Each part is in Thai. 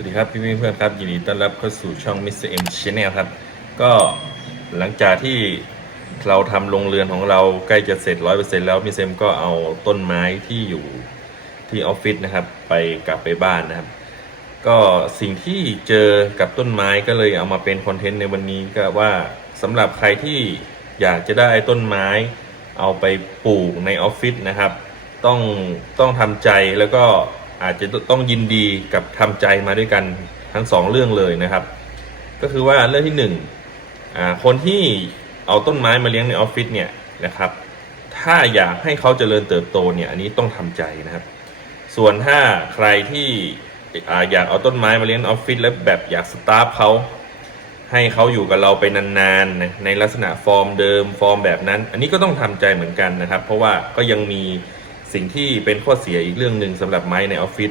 วัสดีครับพี่เพื่อนครับยินดีต้อนรับเข้าสู่ช่อง Mr. M Channel ครับ ก็หลังจากที่เราทำโรงเรือนของเราใกล้จะเสร็จร้อยเปอร์เซ็นต์แล้วมิสเซมก็เอาต้นไม้ที่อยู่ที่ออฟฟิศนะครับ ไปกลับไปบ้านนะครับ ก็สิ่งที่เจอกับต้นไม้ก็เลยเอามาเป็นคอนเทนต์ในวันนี้ก็ว่าสำหรับใครที่อยากจะได้ต้นไม้เอาไปปลูกในออฟฟิศนะครับ ต้องต้องทำใจแล้วก็ อาจจะต้องยินดีกับทำใจมาด้วยกันทั้งสองเรื่องเลยนะครับ ก็คือว่าเรื่องที่หนึ่งคนที่เอาต้นไม้มาเลี้ยงในออฟฟิศเนี่ยนะครับ ถ้าอยากให้เขาเจริญเติบโตเนี่ยอันนี้ต้องทำใจนะครับ ส่วนถ้าใครที่อยากเอาต้นไม้มาเลี้ยงในออฟฟิศแล้วแบบอยากสตาร์ฟเขาให้เขาอยู่กับเราไปนานๆในลักษณะฟอร์มเดิมฟอร์มแบบนั้น อันนี้ก็ต้องทำใจเหมือนกันนะครับ เพราะว่าก็ยังมี สิ่งที่เป็นข้อเสียอีกเรื่องหนึ่งสำหรับไม้ในออฟฟิศ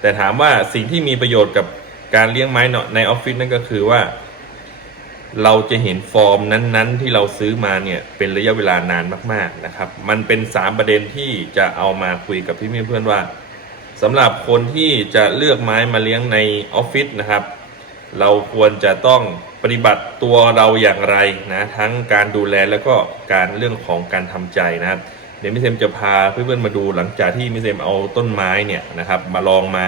แต่ถามว่าสิ่งที่มีประโยชน์กับการเลี้ยงไม้ในออฟฟิศนั่นก็คือว่า เราจะเห็นฟอร์มนั้นๆ ที่เราซื้อมาเนี่ยเป็นระยะเวลานานมากๆนะครับ มันเป็นสามประเด็นที่จะเอามาคุยกับพี่เพื่อนๆว่าสำหรับคนที่จะเลือกไม้มาเลี้ยงในออฟฟิศนะครับ เราควรจะต้องปฏิบัติตัวเราอย่างไรนะทั้งการดูแลแล้วก็การเรื่องของการทำใจนะครับ เดี๋ยวมิเซมจะพาเพื่อนๆมาดูหลังจากที่มิเซมเอาต้นไม้เนี่ยนะครับมาลองมา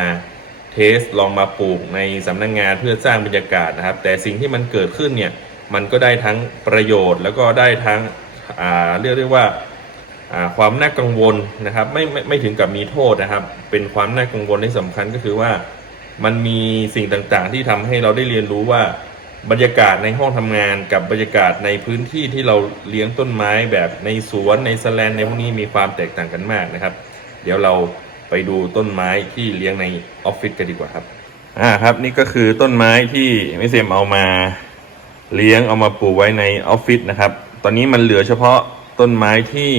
เทสลองมาปลูกในสำนักงงานเพื่อสร้างบรรยากาศนะครับ แต่สิ่งที่มันเกิดขึ้นเนี่ยมันก็ได้ทั้งประโยชน์ แล้วก็ได้ทั้งเรียกได้ว่าอ่าความน่ากังวลนะครับไม่ไม่ไม่ถึงกับมีโทษนะครับ เป็นความน่ากังวลที่สำคัญก็คือว่ามันมีสิ่งต่างๆ ที่ทำให้เราได้เรียนรู้ว่า บรรยากาศในห้องทำงานกับบรรยากาศในพื้นที่ที่เราเลี้ยงต้นไม้แบบในสวนในสแลนในพวกนี้มีความแตกต่างกันมากนะครับ เดี๋ยวเราไปดูต้นไม้ที่เลี้ยงในออฟฟิศกันดีกว่าครับอ่าครับนี่ก็คือต้นไม้ที่มิเซมเอามาเลี้ยงเอามาปลูกไว้ในออฟฟิศนะครับ ตอนนี้มันเหลือเฉพาะต้นไม้ที่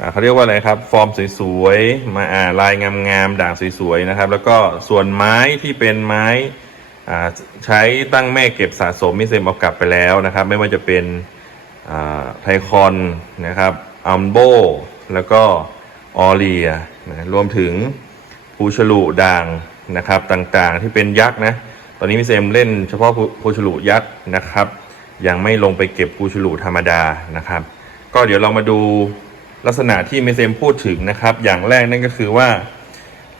อ่าเขาเรียกว่าอะไรครับ ฟอร์มสวยๆมาอ่าลายงามๆด่างสวยๆนะครับ แล้วก็ส่วนไม้ที่เป็นไม้ ใช้ตั้งแม่เก็บสะสมมิเซมเอากลับไปแล้วนะครับ ไม่ว่าจะเป็นไทคอนนะครับอัมโบแล้วก็ออเรียนะรวมถึงภูฉลุด่างนะครับต่างๆที่เป็นยักษ์นะตอนนี้มิเซมเล่นเฉพาะภูภูฉลุยักษ์นะครับ ยังไม่ลงไปเก็บภูฉลุธรรมดานะครับ ก็เดี๋ยวเรามาดูลักษณะที่เมเซมพูดถึงนะครับ อย่างแรกนั่นก็คือว่า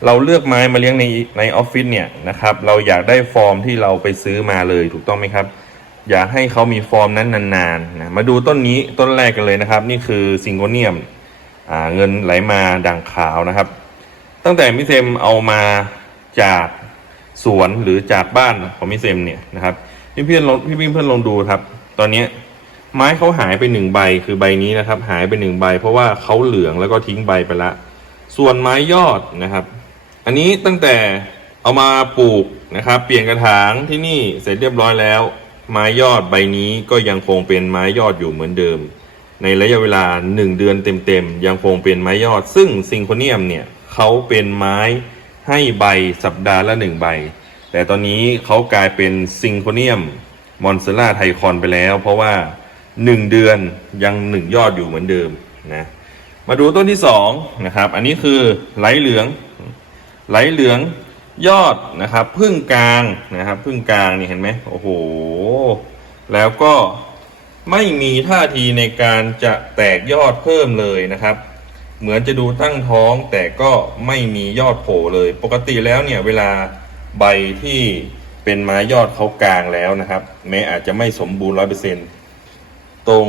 เราเลือกไม้มาเลี้ยงในในออฟฟิศเนี่ยนะครับ เราอยากได้ฟอร์มที่เราไปซื้อมาเลยถูกต้องไหมครับ อยากให้เขามีฟอร์มนั้นนานๆนะมาดูต้นนี้ต้นแรกกันเลยนะครับ นี่คือซิงโกเนียมเงินไหลมาด่างขาวนะครับ ตั้งแต่มิเซมเอามาจากสวนหรือจากบ้านของมิเซมเนี่ยนะครับพี่เพื่อนลองพี่เพื่อนลองดูครับ ตอนนี้ไม้เขาหายไปหนึ่งใบคือใบนี้นะครับ หายไปหนึ่งใบ เพราะว่าเขาเหลืองแล้วก็ทิ้งใบไปละ ส่วนไม้ยอดนะครับ อันนี้ตั้งแต่เอามาปลูกนะครับ เปลี่ยนกระถางที่นี่เสร็จเรียบร้อยแล้ว ไม้ยอดใบนี้ก็ยังคงเป็นไม้ยอดอยู่เหมือนเดิม ในระยะเวลา 1 เดือนเต็มๆยังคงเป็นไม้ยอด ซึ่งซิงโคเนียมเนี่ยเขาเป็นไม้ให้ใบสัปดาห์ละหนึ่งใบ แต่ตอนนี้เขากลายเป็นซิงโคเนียมมอนเซล่าไทคอนไปแล้ว เพราะว่า 1 เดือนยัง1ยอดอยู่เหมือนเดิมนะมาดูต้นที่2นะครับอันนี้คือไหลเหลือง ไหลเหลืองยอดนะครับ พึ่งกลางนะครับ พึ่งกลางนี่เห็นไหมโอ้โห แล้วก็ไม่มีท่าทีในการจะแตกยอดเพิ่มเลยนะครับ เหมือนจะดูตั้งท้องแต่ก็ไม่มียอดโผล่เลย ปกติแล้วเนี่ยเวลาใบที่เป็นไม้ยอดเขากลางแล้วนะครับ แม้อาจจะไม่สมบูรณ์ร้อยเปอร์เซ็นตรง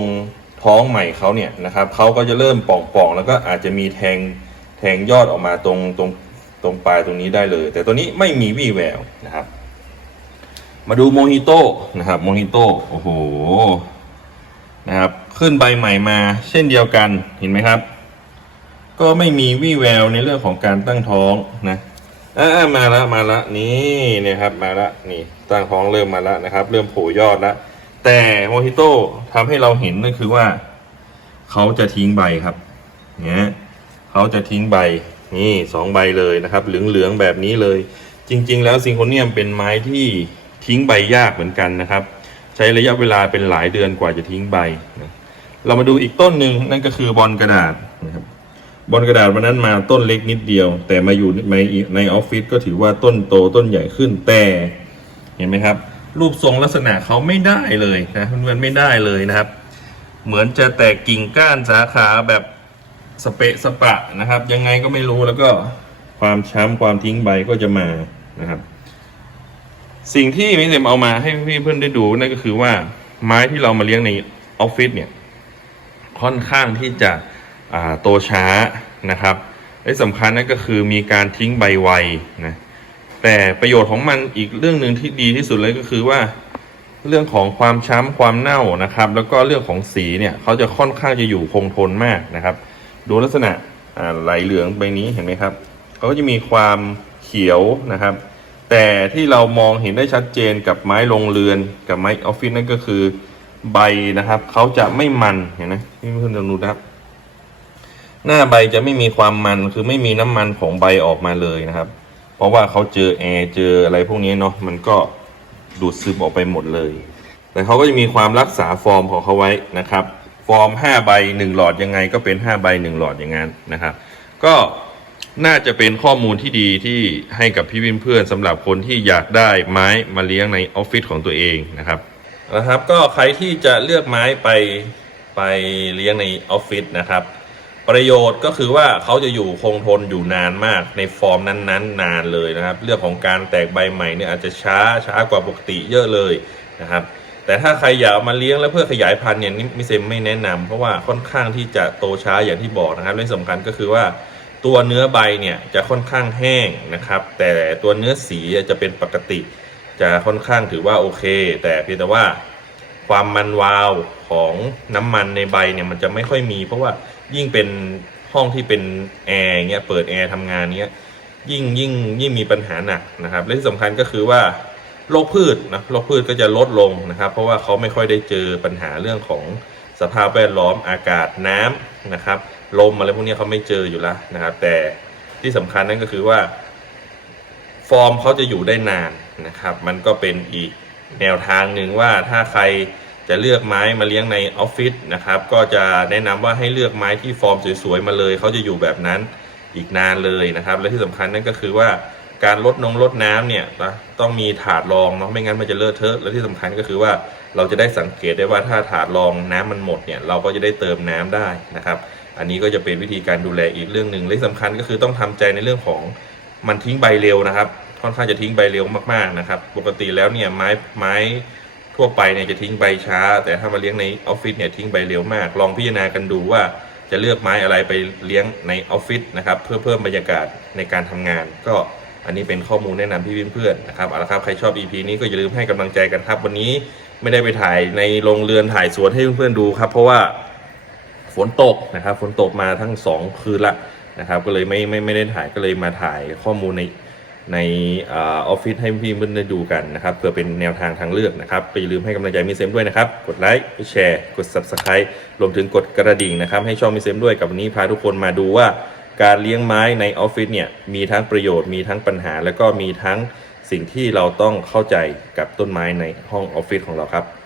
ท้องใหม่เขาเนี่ยนะครับเขาก็จะเริ่มป่องๆแล้วก็อาจจะมีแทงแทงยอดออกมาตรงตรง ตรงปลายตรงนี้ได้เลย แต่ตัวนี้ไม่มีวี่แววนะครับ มาดูโมฮิโต้นะครับโมฮิโต้โอ้โหนะครับ ขึ้นใบใหม่มาเช่นเดียวกันเห็นไหมครับ ก็ไม่มีวี่แววในเรื่องของการตั้งท้องนะอ่ามาละมาละนี่เนี่ยครับมาละนี่ตั้งท้องเริ่มมาละนะครับ เริ่มโผล่ยอดละแต่โมฮิโต้ทำให้เราเห็นนั่นคือว่า เขาจะทิ้งใบครับเนี่ยเขาจะทิ้งใบ นี่สองใบเลยนะครับ เหลืองๆแบบนี้เลย จริง ๆ แล้วซิงโคเนียมเป็นไม้ที่ทิ้งใบยากเหมือนกันนะครับ ใช้ระยะเวลาเป็นหลายเดือนกว่าจะทิ้งใบนะเรามาดูอีกต้นหนึ่งนั่นก็คือบอลกระดาษนะครับบนกระดาษวันนั้นมาต้นเล็กนิดเดียว แต่มาอยู่ในในออฟฟิศก็ถือว่าต้นโตต้นใหญ่ขึ้นแต่เห็นไหมครับ รูปทรงลักษณะเขาไม่ได้เลยนะเพื่อนๆไม่ได้เลยนะครับ เหมือนจะแตกกิ่งก้านสาขาแบบ สเปะสปะนะครับ ยังไงก็ไม่รู้แล้วก็ความช้ำความทิ้งใบก็จะมานะครับ สิ่งที่มิเซมเอามาให้พี่เพื่อนได้ดูนั่นก็คือว่าไม้ที่เรามาเลี้ยงในออฟฟิศเนี่ยค่อนข้างที่จะโตช้านะครับและสำคัญนั่นก็คือมีการทิ้งใบไวนะแต่ประโยชน์ของมันอีกเรื่องหนึ่งที่ดีที่สุดเลยก็คือว่า เรื่องของความช้ำความเน่านะครับ แล้วก็เรื่องของสีเนี่ยเขาจะค่อนข้างจะอยู่คงทนมากนะครับ ดูลักษณะไหลเหลืองใบนี้เห็นไหมครับเขาก็จะมีความเขียวนะครับ แต่ที่เรามองเห็นได้ชัดเจนกับไม้ลงเรือนกับไม้ออฟฟิศนั่นก็คือใบนะครับเขาจะไม่มันเห็นไหมนี่เพื่อนลองดูนะครับ หน้าใบจะไม่มีความมันคือไม่มีน้ำมันของใบออกมาเลยนะครับ เพราะว่าเขาเจอแอร์เจออะไรพวกนี้เนาะมันก็ดูดซึมออกไปหมดเลย แต่เขาก็จะมีความรักษาฟอร์มของเขาไว้นะครับ อร์ม 5 ใบ 1 หลอดยังไงก็เป็น 5 ใบ 1 หลอดอย่างนั้นนะครับ ก็น่าจะเป็นข้อมูลที่ดีที่ให้กับพี่วินเพื่อนสำหรับคนที่อยากได้ไม้มาเลี้ยงในออฟฟิศของตัวเองนะครับนะครับก็ใครที่จะเลือกไม้ไปไปเลี้ยงในออฟฟิศนะครับ ประโยชน์ก็คือว่าเขาจะอยู่คงทนอยู่นานมากในฟอร์มนั้นๆนานเลยนะครับ เรื่องของการแตกใบใหม่เนี่ยอาจจะช้าช้ากว่าปกติเยอะเลยนะครับ แต่ถ้าใครอยากเอามาเลี้ยงแล้วเพื่อขยายพันธุ์เนี่ยนิมิเซมไม่แนะนำเพราะว่าค่อนข้างที่จะโตช้าอย่างที่บอกนะครับและที่สำคัญก็คือว่าตัวเนื้อใบเนี่ยจะค่อนข้างแห้งนะครับ แต่ตัวเนื้อสีจะเป็นปกติ จะค่อนข้างถือว่าโอเค แต่เพียงแต่ว่าความมันวาวของน้ำมันในใบเนี่ยมันจะไม่ค่อยมี เพราะว่ายิ่งเป็นห้องที่เป็นแอร์เงี้ยเปิดแอร์ทำงานเงี้ยยิ่งยิ่งยิ่งมีปัญหาหนักนะครับและที่สำคัญก็คือว่า โรคพืชนะโรคพืชก็จะลดลงนะครับ เพราะว่าเขาไม่ค่อยได้เจอปัญหาเรื่องของสภาพแวดล้อมอากาศน้ำนะครับลมอะไรพวกนี้เขาไม่เจออยู่แล้วนะครับ แต่ที่สำคัญนั่นก็คือว่า ฟอร์มเขาจะอยู่ได้นานนะครับ มันก็เป็นอีกแนวทางหนึ่งว่าถ้าใครจะเลือกไม้มาเลี้ยงในออฟฟิศนะครับ ก็จะแนะนำว่าให้เลือกไม้ที่ฟอร์มสวยๆมาเลยเขาจะอยู่แบบนั้นอีกนานเลยนะครับ และที่สำคัญนั่นก็คือว่า การลดนงลดน้ำเนี่ยนะต้องมีถาดรองเนาะไม่งั้นมันจะเลอะเทอะและที่สำคัญก็คือว่าเราจะได้สังเกตได้ว่าถ้าถาดรองน้ำมันหมดเนี่ยเราก็จะได้เติมน้ำได้นะครับ อันนี้ก็จะเป็นวิธีการดูแลอีกเรื่องหนึ่งและที่สำคัญก็คือต้องทำใจในเรื่องของมันทิ้งใบเร็วนะครับค่อนข้างจะทิ้งใบเร็วมากๆนะครับ ปกติแล้วเนี่ยไม้ไม้ทั่วไปเนี่ยจะทิ้งใบช้า แต่ถ้ามาเลี้ยงในออฟฟิศเนี่ยทิ้งใบเร็วมาก ลองพิจารณากันดูว่าจะเลือกไม้อะไรไปเลี้ยงในออฟฟิศนะครับเพื่อเพิ่มบรรยากาศในการทำงานก็ อันนี้เป็นข้อมูลแนะนำพี่เพื่อนๆนะครับเอาละครับใครชอบ EP นี้ก็อย่าลืมให้กำลังใจกันครับ วันนี้ไม่ได้ไปถ่ายในโรงเรือนถ่ายสวนให้เพื่อนๆดูครับ เพราะว่าฝนตกนะครับ ฝนตกมาทั้งสองคืนละนะครับ ก็เลยไม่ไม่ไม่ได้ถ่ายก็เลยมาถ่ายข้อมูลในในออฟฟิศให้พี่เพื่อนได้ดูกันนะครับเพื่อเป็นแนวทางทางเลือกนะครับไปอย่าลืมให้กำลังใจมิเซมด้วยนะครับ กดไลค์กดแชร์ กด Subscribe รวมถึงกดกระดิ่งนะครับ ให้ช่องมิเซมด้วยกับวันนี้พาทุกคนมาดูว่า การเลี้ยงไม้ในออฟฟิศเนี่ยมีทั้งประโยชน์มีทั้งปัญหา แล้วก็มีทั้งสิ่งที่เราต้องเข้าใจกับต้นไม้ในห้องออฟฟิศของเราครับ